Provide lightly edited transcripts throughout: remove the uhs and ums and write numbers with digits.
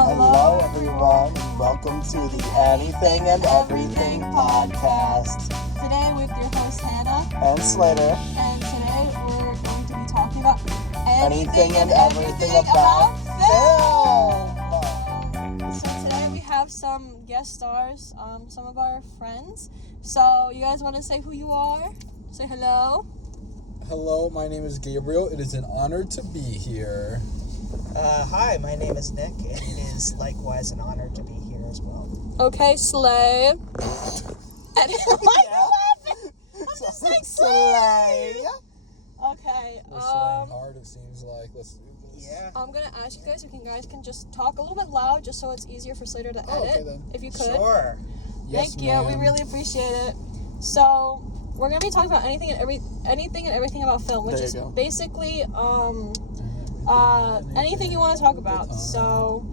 Hello, everyone, and welcome to the Anything and Everything podcast. Today with your host Hannah and Slater. And today we're going to be talking about anything and everything about film. So today we have some guest stars, some of our friends. So you guys want to say who you are? Say hello. Hello, my name is Gabriel. It is an honor to be here. Hi, my name is Nick, and it is likewise an honor to be here as well. Okay, Slay. And I'm just like Slay. Okay. We're slaying hard, it seems like. Let's do this. Yeah. I'm gonna ask you guys if you guys can just talk a little bit loud, just so it's easier for Slater to edit. Okay, then. If you could. Sure. Yes, Thank you. We really appreciate it. So we're gonna be talking about anything and everything about film, which is basically anything you want to talk about. So,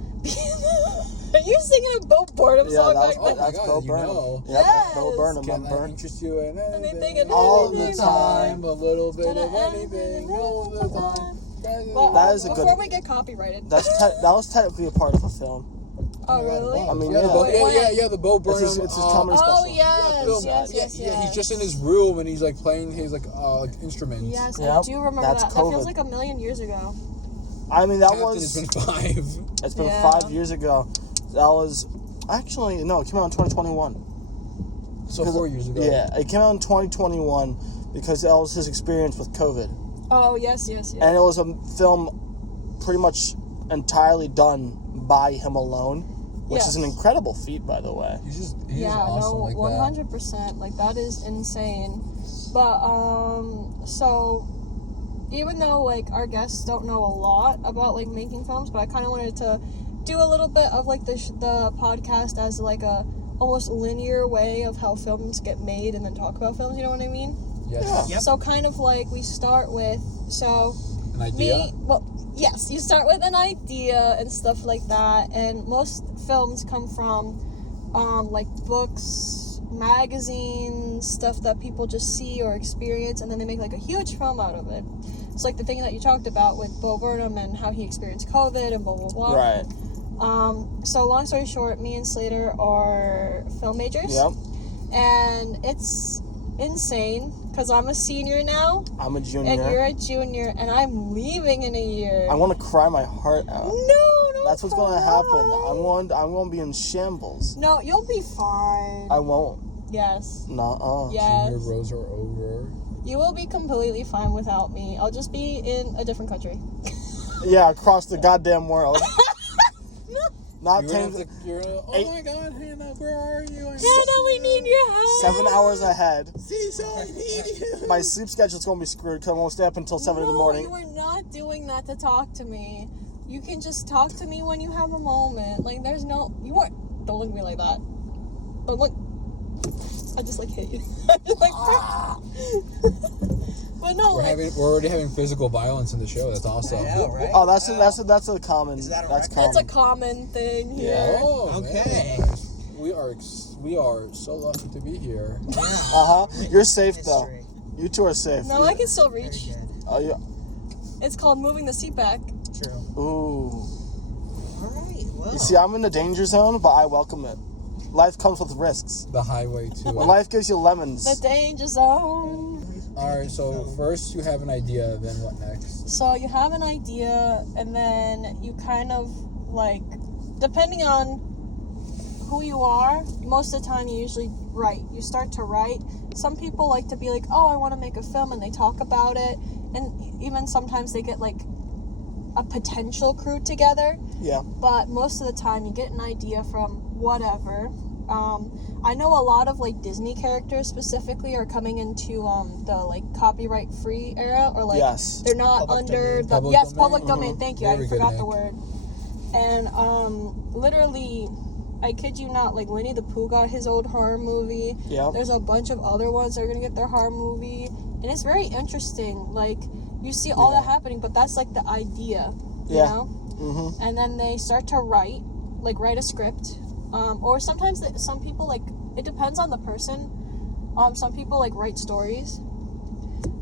are you singing a Bo Burnham song like that? That's Bo Burnham. Know. Yeah, that's Bo Burnham. Can that interest you in anything and all everything the time? A little bit of anything all the time. Well, that is before we get copyrighted. That was technically a part of a film. Oh, really? I mean, the Bo Burnham. It's his comedy special. Oh, yes. Yeah, he's just in his room and he's like playing his instruments. Yes, Yep, I do remember that's that. COVID. That feels like a million years ago. I mean, that Captain, was... It's been 5. It's been 5 years ago. That was... Actually, no, it came out in 2021. So 4 years ago. Yeah, it came out in 2021 because that was his experience with COVID. Oh, yes. And it was a film pretty much entirely done by him alone, which is an incredible feat, by the way. He's awesome like 100%. Like, that is insane. But, so... Even though, like, our guests don't know a lot about, like, making films, but I kind of wanted to do a little bit of, like, the podcast as, like, a almost linear way of how films get made and then talk about films, you know what I mean? Yes. Yeah. Yep. So, kind of, like, we start with, an idea? Yes, you start with an idea and stuff like that, and most films come from, like, books, magazines, stuff that people just see or experience, and then they make, like, a huge film out of it. It's like the thing that you talked about with Bo Burnham and how he experienced COVID and blah, blah, blah. Right. So long story short, me and Slater are film majors. Yep. And it's insane, because I'm a senior now. I'm a junior. And you're a junior, and I'm leaving in a year. I want to cry my heart out. No, That's what's going to happen. I'm going to be in shambles. No, you'll be fine. I won't. Yes. Nuh-uh. Yes. Junior rows are over. You will be completely fine without me. I'll just be in a different country. Yeah, across the goddamn world. Not Oh my God, Hannah, where are you? Hannah, we need your help. 7 hours ahead. See, so I need you. My sleep schedule's going to be screwed because I won't stay up until 7 in the morning. No, you are not doing that to talk to me. You can just talk to me when you have a moment. Like, there's no... You aren't... Don't look at me like that. Don't look... I just, like, hit you. I'm just like... But no, we're already having physical violence in the show. That's awesome. I know, right? Oh, that's a common. Is that a that's record? common. That's a common thing here. Yeah. Oh, Okay. man. We are so lucky to be here. You're safe though. History. You two are safe. No, I can still reach. Very good. Oh yeah. It's called moving the seat back. True. Ooh. All right. Well. You see, I'm in the danger zone, but I welcome it. Life comes with risks. The highway to When life gives you lemons. The danger zone. Alright, so first you have an idea, then what next? So you have an idea, and then you kind of, like, depending on who you are, most of the time you usually write. You start to write. Some people like to be like, oh, I want to make a film, and they talk about it. And even sometimes they get, like, a potential crew together. Yeah. But most of the time you get an idea from whatever. I know a lot of, like, Disney characters specifically are coming into the, like, copyright free era, or, like, they're not Public under domain. the public domain. Thank you. Very I forgot good, the Nick. word. And literally, I kid you not, like, Winnie the Pooh got his old horror movie. Yeah. There's a bunch of other ones that are gonna get their horror movie, and it's very interesting. Like, you see all that happening, but that's, like, the idea, you know. Mm-hmm. And then they start to write a script. Or sometimes some people, like, it depends on the person. Some people, like, write stories.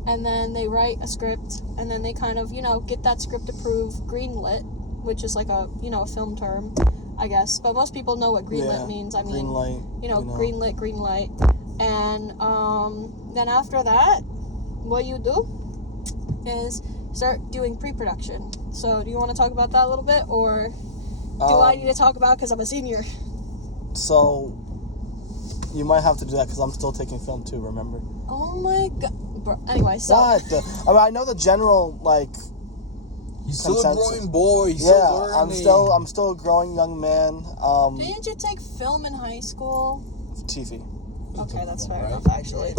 And then they write a script. And then they kind of, get that script approved, greenlit. which is like a film term, I guess. But most people know what greenlit means. I mean, green light. Green light. And then after that, what you do is start doing pre-production. So do you want to talk about that a little bit, or do I need to talk about because I'm a senior? So you might have to do that because I'm still taking film too. Remember? Oh my god. Bro. Anyway, so What? I mean, I know the general He's still a consensus. growing boy. He's still learning. I'm still a growing young man. Didn't you take film in high school? TV. Okay, that's fair Right. enough, actually.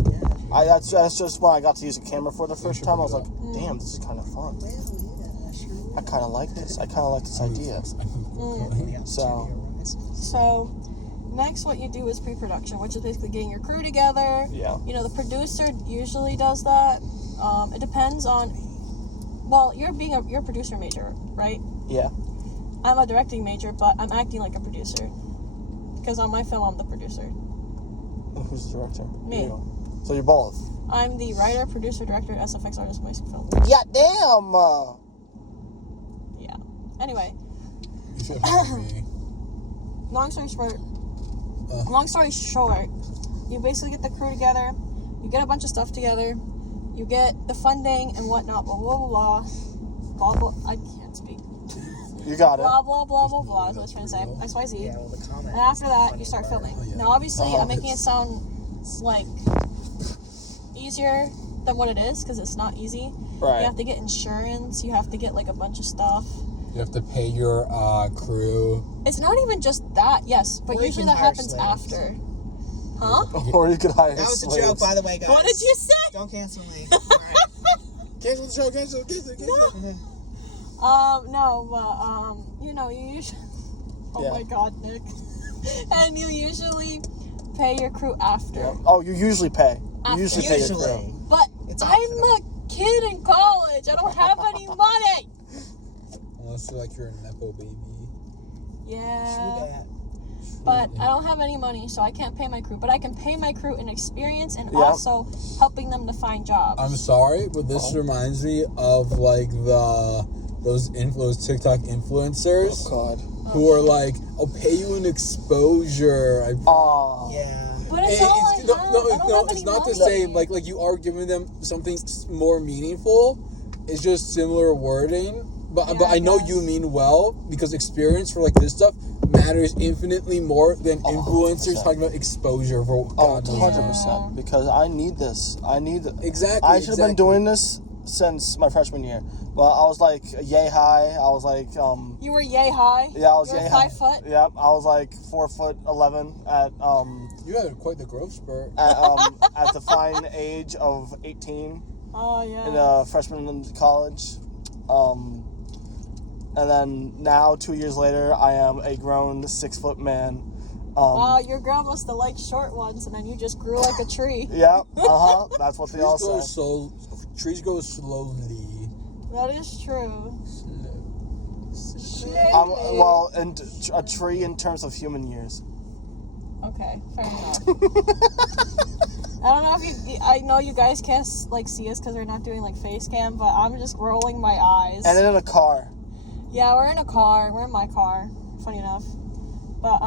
Yeah. That's just when I got to use a camera for the first time. I was like, damn, this is kind of fun. Well, yeah, sure. I kind of like this. I kind of like this idea. So, So, next what you do is pre-production, which is basically getting your crew together. yeah. The producer usually does that. It depends on, well, you're a producer major, right? Yeah. I'm a directing major, but I'm acting like a producer. Because on my film, I'm the producer. Who's the director? Me. You. So you're both. I'm the writer, producer, director, SFX artist, music film. Yeah, damn. Yeah. Anyway, You should hire me. long story short, you basically get the crew together, you get a bunch of stuff together, you get the funding and whatnot, blah, blah, blah, blah, blah, I can't speak. You got it. Blah, blah, blah, blah, blah, is what I was trying to say. XYZ. Yeah, well, the comment. And after that, funny you start part. filming. Oh, yeah. Now, obviously, Oh, I'm making it it's- sound, like, easier than what it is, because it's not easy. Right. You have to get insurance, you have to get, like, a bunch of stuff. You have to pay your crew. It's not even just that, yes, but Or you usually can that hire happens slaves. after. Huh? Or you could hire That was a slaves. joke, by the way, guys. What did you say? Don't cancel me. Alright. Cancel the show. Cancel. No, but, you usually... Oh Yeah. my god, Nick. And you usually pay your crew after. Yeah. Oh, you usually pay. You After. usually pay your Usually. crew. But It's I'm optional. a kid in college. I don't have any money. Unless you're a nepo baby. Yeah. True that. But I don't have any money, so I can't pay my crew. But I can pay my crew in experience and Yeah. also helping them to find jobs. I'm sorry, but this reminds me of those TikTok influencers God. who are like, "I'll pay you an exposure." Yeah. But it's all I have. I don't have It's any not the money. same. Like you are giving them something more meaningful. It's just similar wording. But Yeah, but I know guess. you mean well, because experience for this stuff matters infinitely more than influencers 100%. talking about exposure for Oh, God knows. 100%. Because I need this. Exactly. I should have been doing this since my freshman year. Well, I was like yay high. I was like, You were yay high. yeah, I was You were yay high. 5 foot. Yep, I was like 4'11" at You had quite the growth spurt. at the fine age of 18 Oh yeah. in freshman in college. And then now 2 years later, I am a grown 6 foot man. Your girl must have liked short ones, and then you just grew like a tree. Yep. That's what they all say. Trees grow slowly. That is true. Well, and a tree in terms of human years. Okay, fair enough. I don't know if you. I know you guys can't see us because we're not doing face cam, but I'm just rolling my eyes. And in a car. Yeah, we're in a car. We're in my car. Funny enough. But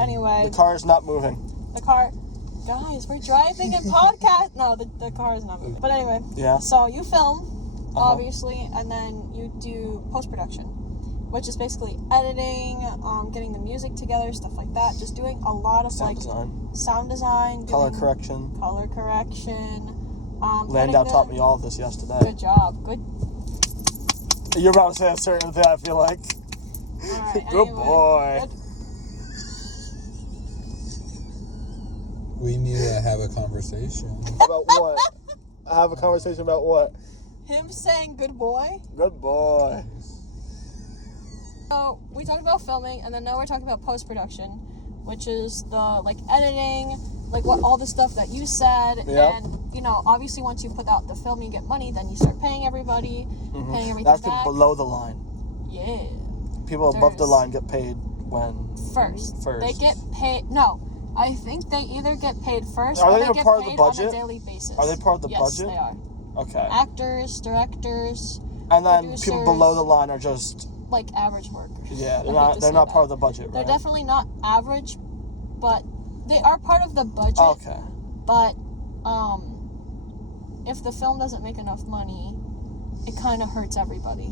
anyway, The car is not moving. the car. Guys, we're driving and podcast. No, the car is not moving. But anyway, Yeah. so you film, obviously, and then you do post production, which is basically editing, getting the music together, stuff like that. Just doing a lot of Sound design. sound design, Color doing correction. color correction. Landau taught me all of this yesterday. Good job. Good. You're about to say a certain thing, I feel like. All right, Good anyway, boy. good. We need to have a conversation. About what? Have a conversation about what? Him saying good boy. Good boy. So we talked about filming, and then now we're talking about post production, which is the editing, what all the stuff that you said. Yep. And obviously once you put out the film, you get money. Then you start paying everybody, paying everything That's back. below the line. Yeah. People above the There's- line get paid when First. First. They get paid. No, I think they either get paid first Are or they they even get part of the paid budget? on a daily basis. Are they part of the yes, budget? They are. Okay. Actors, directors. And then people producers. below the line are just like average workers. Yeah, I hate to they're say not that. part of the budget, They're right? definitely not average, but they are part of the budget. Okay. But if the film doesn't make enough money, it kind of hurts everybody.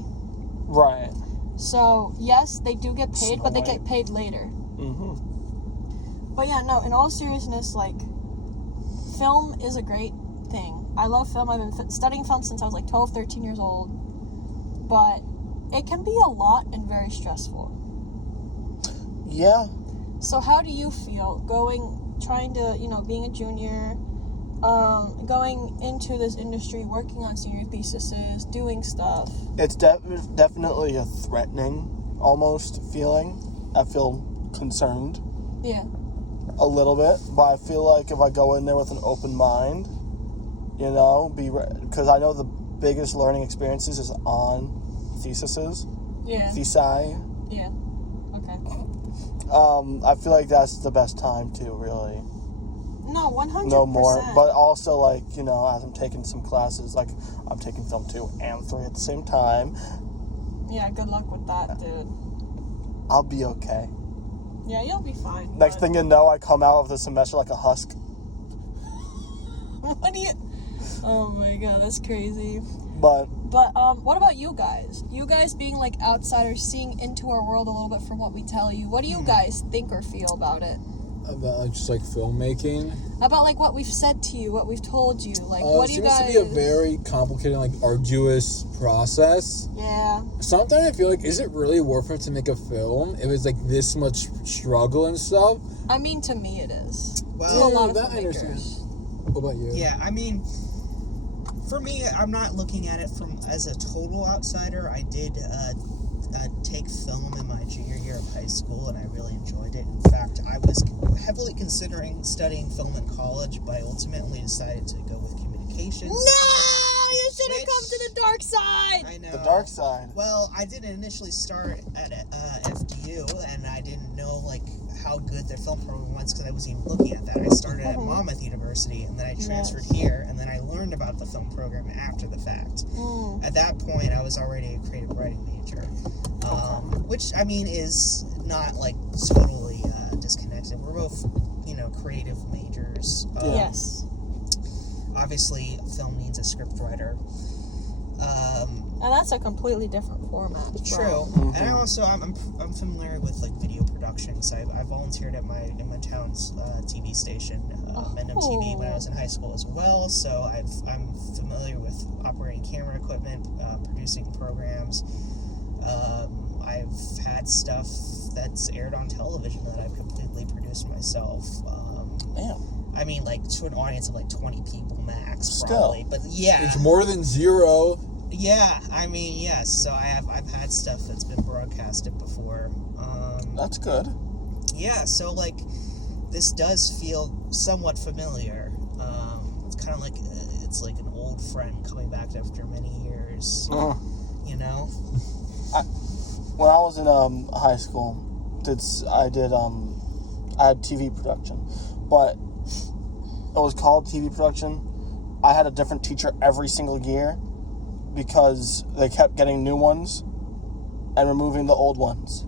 Right. So yes, they do get paid, Snow but they White. get paid later. Mm-hmm. But yeah, no, in all seriousness, like, film is a great thing. I love film. I've been studying film since I was like 12, 13 years old. But it can be a lot and very stressful. Yeah. So how do you feel trying to, being a junior, going into this industry, working on senior theses, doing stuff? It's definitely a threatening, almost, feeling. I feel concerned. Yeah. A little bit, but I feel like if I go in there with an open mind, because I know the biggest learning experiences is on theses. Yeah. Thesi. Yeah. Okay. I feel like that's the best time to really No, 100%. know more. But also, like, as I'm taking some classes, like, I'm taking film 2 and 3 at the same time. Yeah, good luck with that, dude. I'll be okay. Yeah, you'll be fine. Next but- thing you know, I come out of the semester like a husk. What do you... Oh my god, that's crazy. But What about you guys? You guys being like outsiders, seeing into our world a little bit from what we tell you. What do you guys think or feel about it? About just like filmmaking. About like what we've said to you, what we've told you. Like, what do you guys? It seems to be a very complicated, like arduous process. Yeah. Sometimes I feel like, is it really worth it to make a film if it's like this much struggle and stuff? I mean, to me, it is. Well, To a lot of that I filmmakers. understand. What about you? Yeah, I mean, for me, I'm not looking at it as a total outsider. I did take film in my junior year of high school, and I really enjoyed it. In fact, I was heavily considering studying film in college, but I ultimately decided to go with communications. No, you should have Which- come to the dark side. I know. the dark side. Well, I didn't initially start at FDU, and I didn't know like how good their film program was because I wasn't even looking at that. I started at Monmouth University, and then I transferred here, and then I learned about the film program after the fact. At that point, I was already a creative writing major, which I mean is not like totally disconnected. We're both, creative majors. Yes. Obviously, film needs a script writer. And that's a completely different format. True, from- and I also I'm familiar with like video productions. I volunteered at in my town's TV station, NMTV, when I was in high school as well. So I'm familiar with operating camera equipment, producing programs. I've had stuff that's aired on television that I've completely produced myself. Damn. I mean, like to an audience of like 20 people max, Still. probably. But yeah, It's more than 0. yeah, I mean, yes. So I've had stuff that's been broadcasted before. That's good. Yeah, so like this does feel somewhat familiar. It's kind of like it's like an old friend coming back after many years. You know? When I was in high school, I had TV production, but it was called TV production. I had a different teacher every single year because they kept getting new ones and removing the old ones.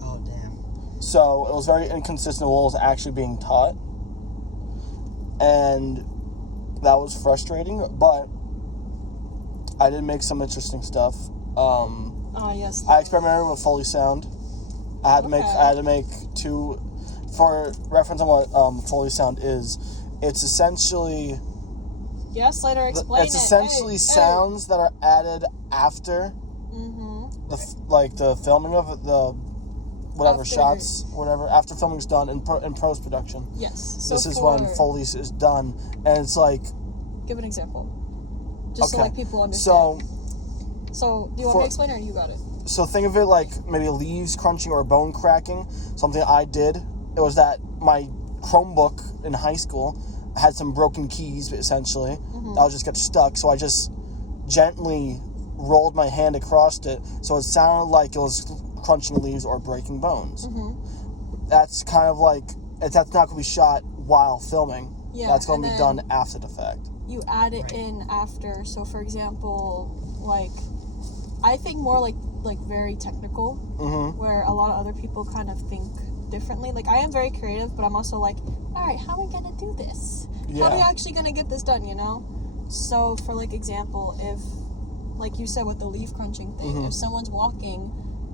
Oh damn. So it was very inconsistent what was actually being taught, and that was frustrating. But I did make some interesting stuff. Oh yes. I experimented with Foley sound. I had to make 2. For reference on what Foley sound is, it's essentially Yes, Slater, explain it's it. essentially Hey, sounds that are added after the filming of the whatever After- shots, whatever after filming's done in post production. Yes. So This is when Foley is done, and it's like Give an example. Just so okay. like people understand. So do you want me for- to explain it or you got it? So think of it like maybe leaves crunching or a bone cracking. Something I did. It was that my Chromebook in high school had some broken keys, essentially. I would just get stuck, so I just gently rolled my hand across it, so it sounded like it was crunching leaves or breaking bones. That's kind of like, that's not going to be shot while filming. Yeah, That's going to and be then- done after the fact. You add it Right. in after. So for example, like I think more like like very technical, Mm-hmm. where a lot of other people kind of think differently. Like I am very creative, but I'm also like, all right, how are we gonna do this? How are we Yeah. actually gonna get this done? You know. So for like example, if like you said with the leaf crunching thing, Mhm. if someone's walking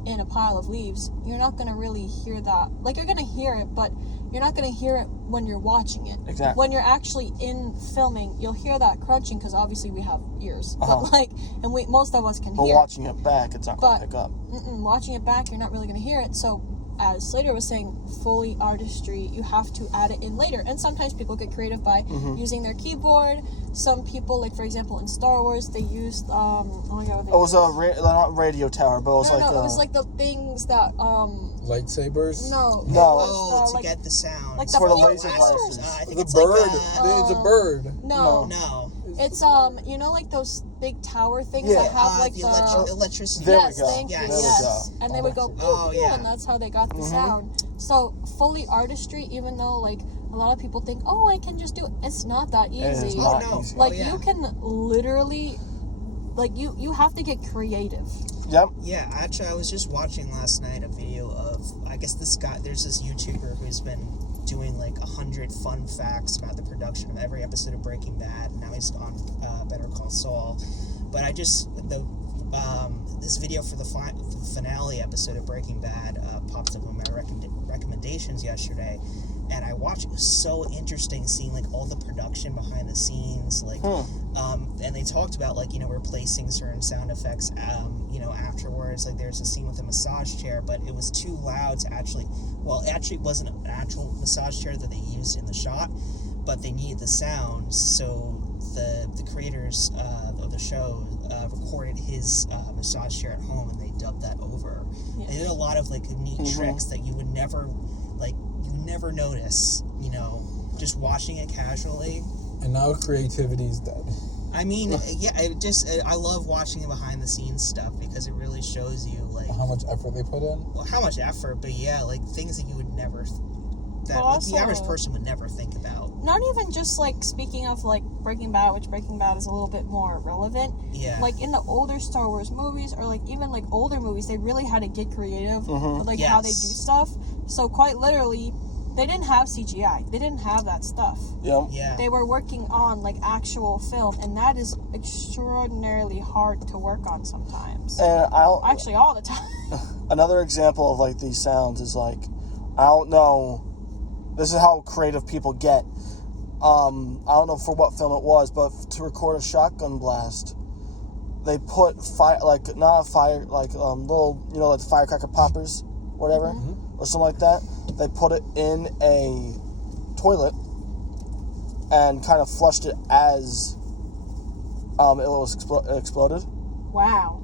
in a pile of leaves, you're not gonna really hear that. Like you're gonna hear it, but you're not gonna hear it when you're watching it. Exactly. When you're actually in filming, you'll hear that crunching because obviously we have ears. But like, and most of us can But hear. watching it back, it's not going But- to pick up. Watching it back, you're not really gonna hear it. So, as Slater was saying, Foley artistry, you have to add it in later. And sometimes people get creative by using their keyboard. Some people, like for example, in Star Wars, they used oh my god, what they It was used? not radio tower, but it was No, like it was like the things that Lightsabers. no, No. Oh, was, to like, get the sound. like for the the laser blasters. I think The it's bird. like It's a bird. no, no. it's you know, like those big tower things Yeah. that have like the the electricity. There we yes, go. thank Yes. you, There we yes. go. And they would go, Oh, yeah. and that's how they got the sound. So Foley artistry, even though like a lot of people think, oh, I can just do it. It's not that It is easy. not no. easy. Like yeah. you can literally, like you have to get creative. Yep. Yeah, actually, I was just watching last night a video of, I guess there's this YouTuber who's been doing like 100 fun facts about the production of every episode of Breaking Bad, and now he's on Better Call Saul. But this video for the finale episode of Breaking Bad popped up on my recommendations yesterday, and I watched. It was so interesting seeing like all the production behind the scenes, like and they talked about like, you know, replacing certain sound effects you know, afterwards. Like there's a scene with a massage chair, but it was too loud to actually it wasn't an actual massage chair that they used in the shot, but they needed the sound, so the creators of the show recorded his massage chair at home, and they dubbed that over. Yes. They did a lot of like neat tricks that you would never notice, you know, just watching it casually. And now creativity's dead. I mean, yeah, I love watching the behind the scenes stuff because it really shows you like How much effort they put in. well, how much effort, but yeah, like things that you would never that But like, the also- average person would never think about. Not even just like speaking of like Breaking Bad, which Breaking Bad is a little bit more relevant. Yeah. Like in the older Star Wars movies, or like even like older movies, they really had to get creative with like how they do Yes. stuff. So quite literally, they didn't have CGI. They didn't have that stuff. Yep. Yeah. They were working on like actual film, and that is extraordinarily hard to work on sometimes. And Actually, all the time. another example of like these sounds is like, I don't know, this is how creative people get. I don't know for what film it was, but to record a shotgun blast, they put fire, like not fire, like little, you know, like firecracker poppers, whatever, or something like that. They put it in a toilet and kind of flushed it as it was exploded. Wow,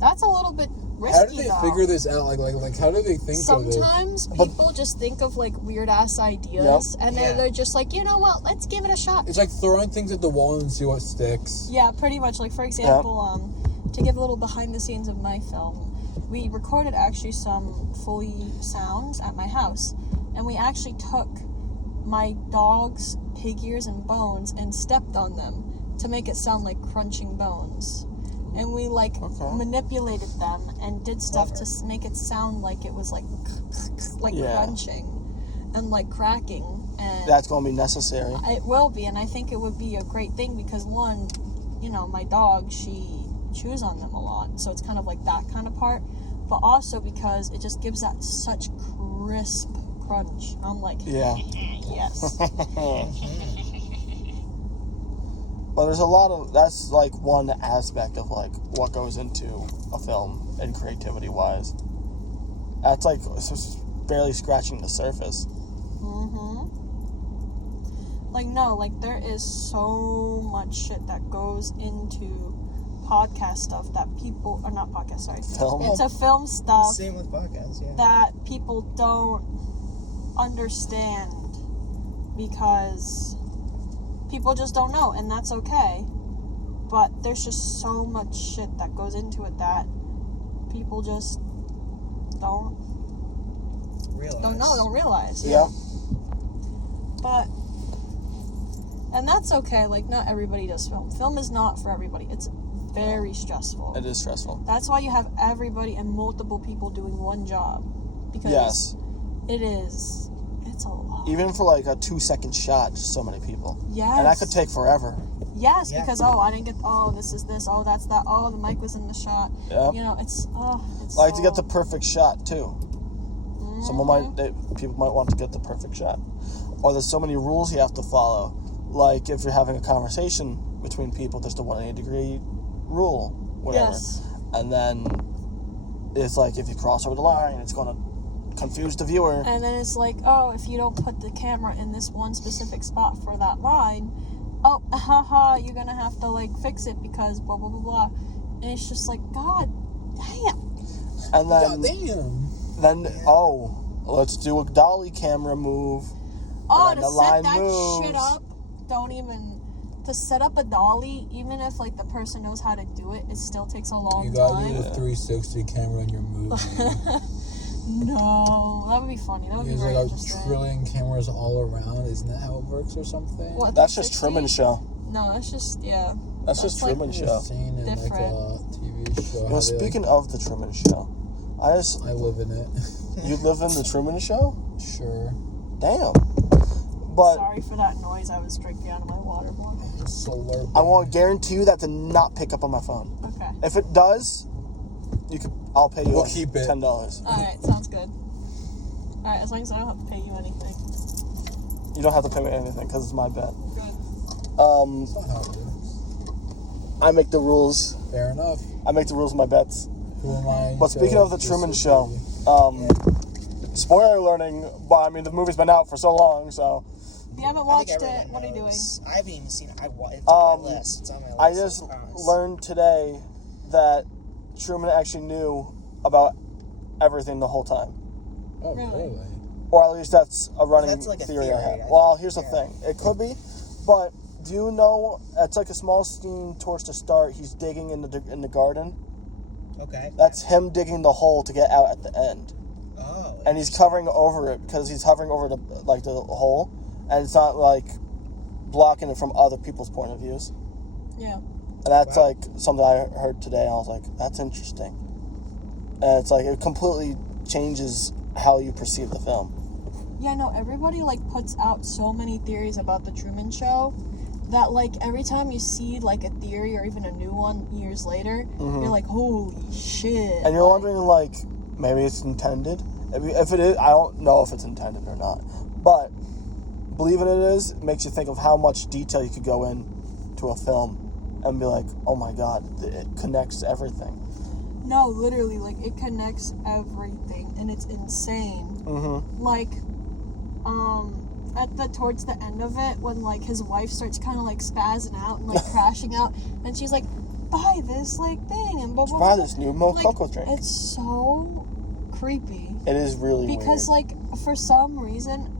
that's a little bit risky. How did they though. figure this out? Like how do they think of this? Sometimes people just think of like weird ass ideas, and then Yeah. they're just like, you know what? Let's give it a shot. It's like throwing things at the wall and see what sticks. Yeah, pretty much. Like for example, to give a little behind the scenes of my film, we recorded actually some Foley sounds at my house, and we actually took my dog's pig ears and bones and stepped on them to make it sound like crunching bones. And we like manipulated them and did stuff to make it sound like it was like Yeah. crunching and like cracking. And That's going to be necessary. it will be, and I think it would be a great thing because one, you know, my dog, she chews on them a lot, so it's kind of like that kind of part, but also because it just gives that such crisp crunch. I'm like, Yeah. yes. But there's a lot of, that's like one aspect of like what goes into a film and creativity wise. That's like just barely scratching the surface. Like, no, like there is so much shit that goes into podcast stuff that people, or not podcast, sorry, Film? into film stuff Same with podcasts, yeah. that people don't understand because people just don't know, and that's okay. But there's just so much shit that goes into it that people just don't realize. Yeah. But, and that's okay. Like, not everybody does film. Film is not for everybody. It's very stressful. It is stressful. That's why you have everybody and multiple people doing one job. Because Yes. it's a lot. Even for like a 2-second shot, just so many people. Yes. And that could take forever. Yes, Yeah. because I didn't get this is this, that's that, the mic was in the shot. Yeah. You know, it's Like to get the perfect shot too. Mm-hmm. People might want to get the perfect shot. Or there's so many rules you have to follow. Like if you're having a conversation between people, there's the 180-degree rule, whatever. Yes. And then it's like if you cross over the line, it's gonna confuse the viewer. And then it's like, if you don't put the camera in this one specific spot for that line, you're gonna have to like fix it because blah blah blah blah. And it's just like, God damn. And then Damn. let's do a dolly camera move. Oh, And to then the set line that moves. shit up, to set up a dolly, even if like the person knows how to do it, it still takes a long You gotta time. do the 360 camera in your movie. No, that would be funny. That would be There's very like interesting. a trillion cameras all around. Isn't that how it works or something? What, That's just 360? Truman Show. No, that's just That's just like, Truman I've Show. seen in like Different. a TV show. You how know, they, speaking of the Truman Show, I live in it. you live in the Truman Show? Sure. Damn. But sorry for that noise. I was drinking out of my water bottle. Slurping. I want to guarantee you that to not pick up on my phone. Okay. If it does, I'll pay you We'll like keep it. $10. Alright, sounds good. Alright, as long as I don't have to pay you anything. You don't have to pay me anything because it's my bet. Good. That's not how it works. I make the rules. Fair enough. I make the rules of my bets. Who am I? But speaking to of the Truman disagree? Show, spoiler alerting, but I mean the movie's been out for so long, so If you haven't I watched think it, everyone what are you doing? knows. I haven't even seen it. It's on my list. It's on my list. I just learned today that Truman actually knew about everything the whole time. Oh, Really? really? Or at least that's a running That's like a theory I theory, have. I Well, think. here's the Yeah. thing. It could be, but do you know, it's like a small scene towards the start, he's digging in the garden. Okay. That's him digging the hole to get out at the end. Oh. And he's covering over it because he's hovering over the hole, and it's not like blocking it from other people's point of views. Yeah. And that's Wow. like something I heard today. And I was like, that's interesting. And it's like it completely changes how you perceive the film. Yeah, no, everybody like puts out so many theories about the Truman Show that like every time you see like a theory or even a new one years later, you're like, holy shit. And you're wondering like maybe it's intended. If it is, I don't know if it's intended or not. But believing it is, it makes you think of how much detail you could go in to a film and be like, oh my god, it connects everything. No, literally, like it connects everything and it's insane. Like, towards the end of it, when like his wife starts kind of like spazzing out and like crashing out, and she's like, buy this like thing and blah blah Buy blah. this new Cocoa drink. It's so creepy. It is really Because weird. like for some reason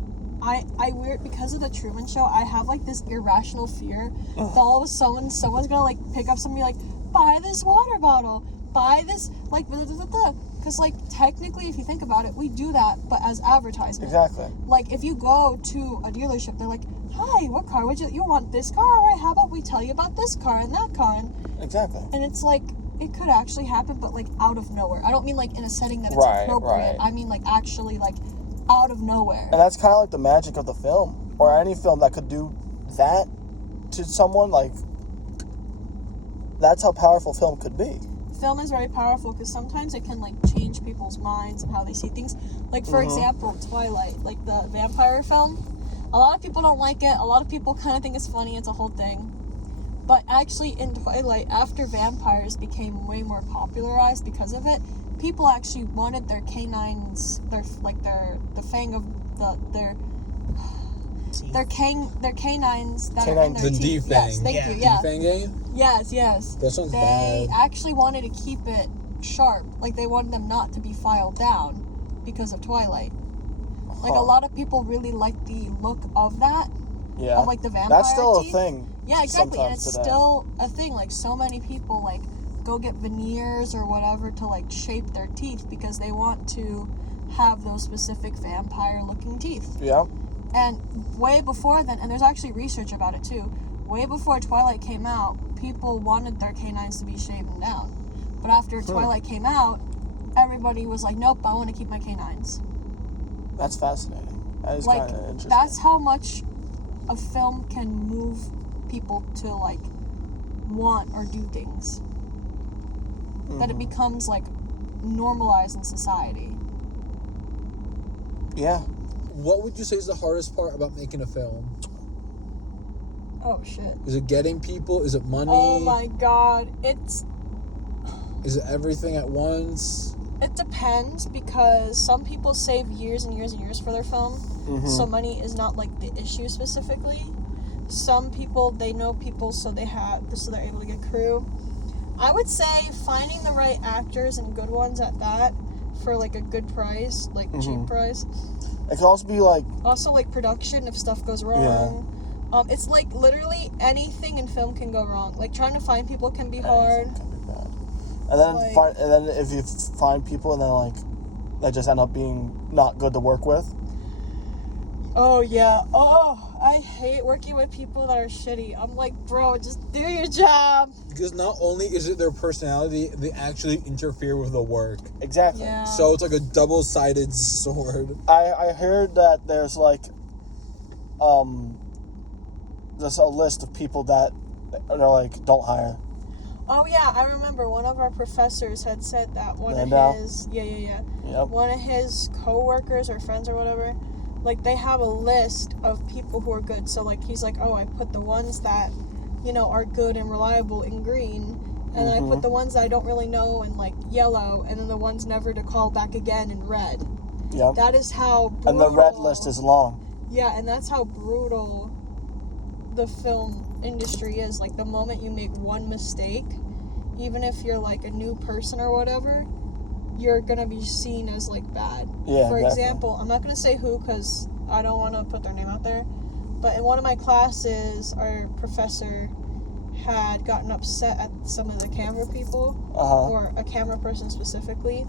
because of the Truman Show, I have like this irrational fear that all of a sudden someone's gonna like pick up something like, buy this water bottle, buy this like because like technically if you think about it, we do that but as advertisement. Exactly. Like if you go to a dealership, they're like, hi, what car would you want? This car? All right, how about we tell you about this car and that car? Exactly. And it's like it could actually happen, but like out of nowhere. I don't mean like in a setting that it's Right, appropriate. right. I mean like actually like out of nowhere. And that's kind of like the magic of the film, or any film that could do that to someone. Like that's how powerful film could be. Film is very powerful because sometimes it can like change people's minds and how they see things. Like for example, Twilight, like the vampire film. A lot of people don't like it. A lot of people kind of think it's funny. It's a whole thing. But actually in Twilight, after vampires became way more popularized because of it, people actually wanted their canines, the fang of their canines that are in their The teeth. defang. Yes, thank Yeah. you. Yeah. Defang game? Yes. That sounds They bad. actually wanted to keep it sharp. Like they wanted them not to be filed down because of Twilight. Like a lot of people really like the look of that. Yeah. Of like the vampire That's still teeth. a thing. Yeah, exactly. And sometimes it's today. still a thing. Like so many people like go get veneers or whatever to like shape their teeth because they want to have those specific vampire looking teeth. Yeah. And way before then, and there's actually research about it too, way before Twilight came out, people wanted their canines to be shaven down. But after Twilight came out, everybody was like, nope, I want to keep my canines. That's fascinating. That is Like, kind of interesting. that's how much a film can move people to, like, want or do things. That it becomes, like, normalized in society. Yeah. What would you say is the hardest part about making a film? Oh, shit. Is it getting people? Is it money? Oh, my God. Is it everything at once? It depends, because some people save years and years and years for their film, so money is not like the issue specifically. Some people, they know people, so they're able to get crew. I would say finding the right actors and good ones at that for like a good price, like cheap price. It could also be like, Also, like production if stuff goes wrong. It's like literally anything in film can go wrong. Like trying to find people can be hard. anything can be bad. And then if you find people and then like they just end up being not good to work with. Oh yeah. Oh, I hate working with people that are shitty. I'm like, bro, just do your job. Because not only is it their personality, they actually interfere with the work. Exactly. Yeah. So it's like a double-sided sword. I heard that there's like there's a list of people that are like, don't hire. Oh yeah, I remember one of our professors had said that one Landau? of his Yep. one of his co-workers or friends or whatever, like they have a list of people who are good. So like he's like, oh, I put the ones that, you know, are good and reliable in green, and then I put the ones that I don't really know in like yellow, and then the ones never to call back again in red. Yep. That is how brutal, And the red list is long. Yeah, and that's how brutal the film industry is. Like the moment you make one mistake, even if you're like a new person or whatever, you're gonna be seen as like bad. Yeah, For exactly. example, I'm not gonna say who because I don't want to put their name out there, but in one of my classes, our professor had gotten upset at some of the camera people, or a camera person specifically,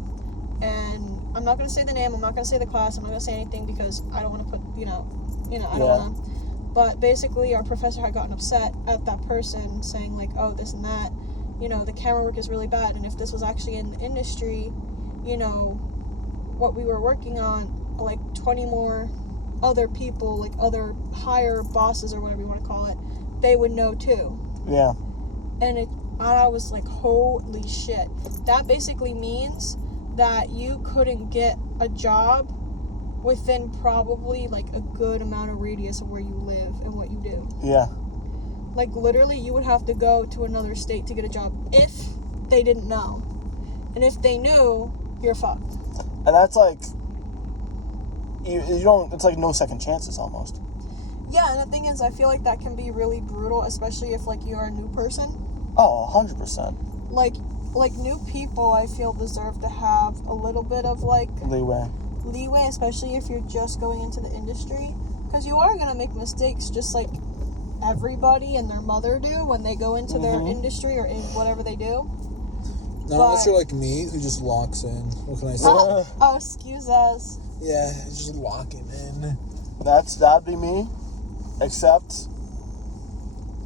and I'm not gonna say the name, I'm not gonna say the class, I'm not gonna say anything because I don't want to put, I don't want to. But basically, our professor had gotten upset at that person, saying like, oh, this and that, the camera work is really bad, and if this was actually in the industry, what we were working on, like 20 more other people, like other higher bosses or whatever you want to call it, they would know too. Yeah. And I was like, holy shit. That basically means that you couldn't get a job within probably like a good amount of radius of where you live and what you do. Yeah. Like literally you would have to go to another state to get a job if they didn't know. And if they knew, you're fucked. And that's like, you don't, it's like no second chances almost. Yeah, and the thing is, I feel like that can be really brutal, especially if like you're a new person. Oh, 100%. Like new people, I feel deserve to have a little bit of like leeway, especially if you're just going into the industry, because you are gonna make mistakes, just like everybody and their mother do when they go into their industry or in whatever they do. Not unless you're like me, who just locks in. What can I say? Oh, excuse us. Yeah, just locking in. That'd be me, except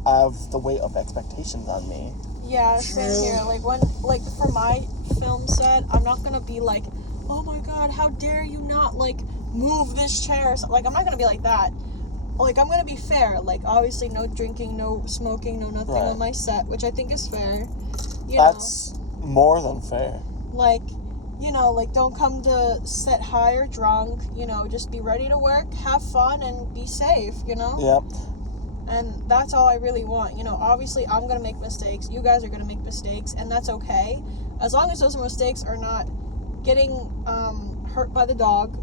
I have the weight of expectations on me. Yeah, same here. Like for my film set, I'm not gonna be like, oh my god, how dare you not like move this chair or something. Like I'm not gonna be like that. Like I'm gonna be fair. Like obviously no drinking, no smoking, no nothing on my set, which I think is fair. That's more than fair. Like, like don't come to set high or drunk, just be ready to work, have fun, and be safe, Yep. And that's all I really want. Obviously I'm going to make mistakes. You guys are going to make mistakes, and that's okay. As long as those mistakes are not getting hurt by the dog.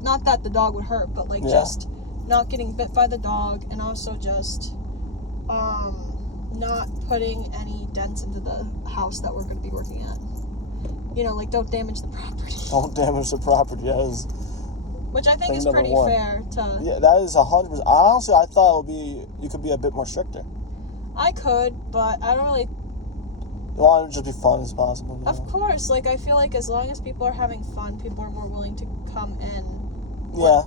Not that the dog would hurt, but just not getting bit by the dog, and also just not putting any dents into the house that we're going to be working at. Like don't damage the property. Don't damage the property, yes. Which I think is pretty fair to... Yeah, that is 100%. Honestly, I thought you could be a bit more stricter. I could, but I don't really... You want it to just be fun as possible. Of course, I feel like as long as people are having fun, people are more willing to come in. Yeah.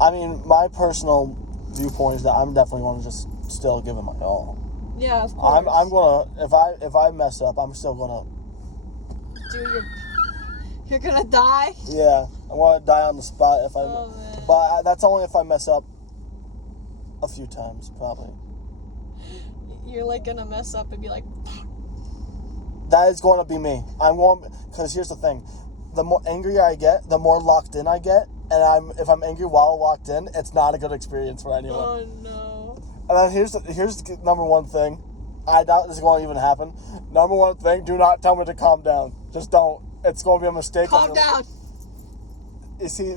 I mean, my personal viewpoint is that I'm definitely want to just still give it my all. Yeah, of course. I'm gonna if I mess up, I'm still gonna. You're gonna die. Yeah, I want to die on the spot if I. Oh, man. But that's only if I mess up. A few times, probably. You're like gonna mess up and be like. That is going to be me. I'm going because here's the thing: the more angry I get, the more locked in I get, and if I'm angry while locked in, it's not a good experience for anyone. Oh no. And then here's the number one thing. I doubt this is going to even happen. Number one thing: do not tell me to calm down. Just don't. It's going to be a mistake. Calm down. You see,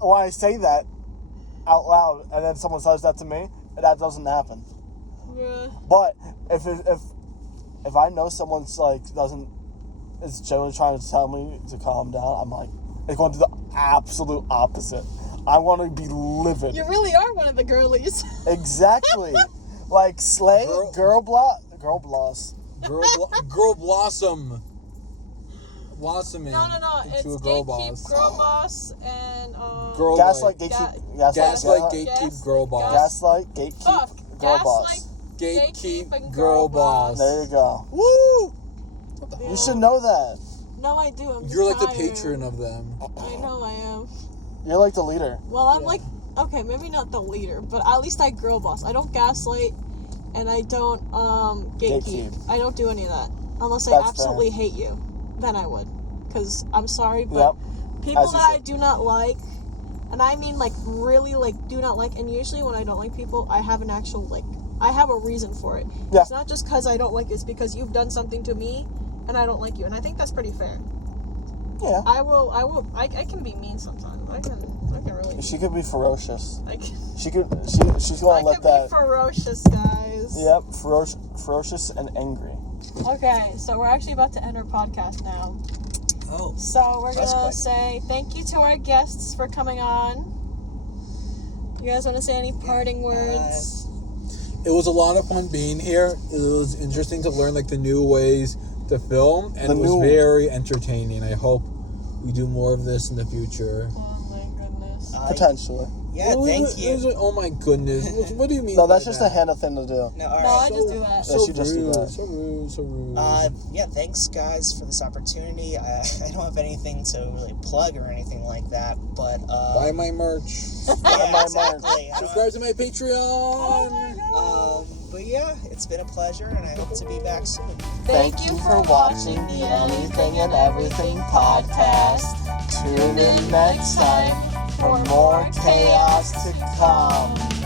when I say that out loud, and then someone says that to me, that doesn't happen. Yeah. But if I know someone's is generally trying to tell me to calm down, I'm like, it's going to do the absolute opposite. I want to be livid. You really are one of the girlies. Exactly. Like slay, girl blossom. Blossoming. No. Into It's a girl gatekeep, boss. girl boss, and Girl gaslight, light. gaslight, Gatekeep, girl boss. gaslight, gatekeep, Fuck. girl Gaslight, boss. Gatekeep, and girl boss. There you go. Woo! Yeah. You should know that. No, I do. I'm just You're like the tired. patron of them. I know I am. You're like the leader. Well, I'm Yeah. like, okay, maybe not the leader, but at least I girl boss. I don't gaslight, and I don't gatekeep. Gatekeep. I don't do any of that unless I That's absolutely hate you. Then I would, because I'm sorry, but Yep. people As you that I should. do not like, and I mean like really like do not like, and usually when I don't like people, I have an actual I have a reason for it. Yeah. It's not just because I don't like you. It's because you've done something to me, and I don't like you, and I think that's pretty fair. Yeah. I can be mean sometimes. I can really. She could be ferocious. I can. She's I gonna let can that. be ferocious, guys. Yep, ferocious and angry. Okay, so we're actually about to end our podcast now. Oh. So we're That's gonna quick. say thank you to our guests for coming on. You guys want to say any parting words? It was a lot of fun being here. It was interesting to learn the new ways to film, and it was very entertaining. I hope we do more of this in the future. Oh my goodness. Potentially. Yeah, thank you. Oh my goodness. What do you mean? No, that's by just that? a Hannah thing to do. No, all No, I right. just do that. Yeah, she just do rude, that. so rude, so rude. Yeah, thanks guys for this opportunity. I don't have anything to really plug or anything like that, but Buy my merch. yeah, my exactly. Subscribe to my Patreon. But yeah, it's been a pleasure, and I hope to be back soon. Thank you for watching the Anything and Everything podcast. Tune in next time for more chaos to come.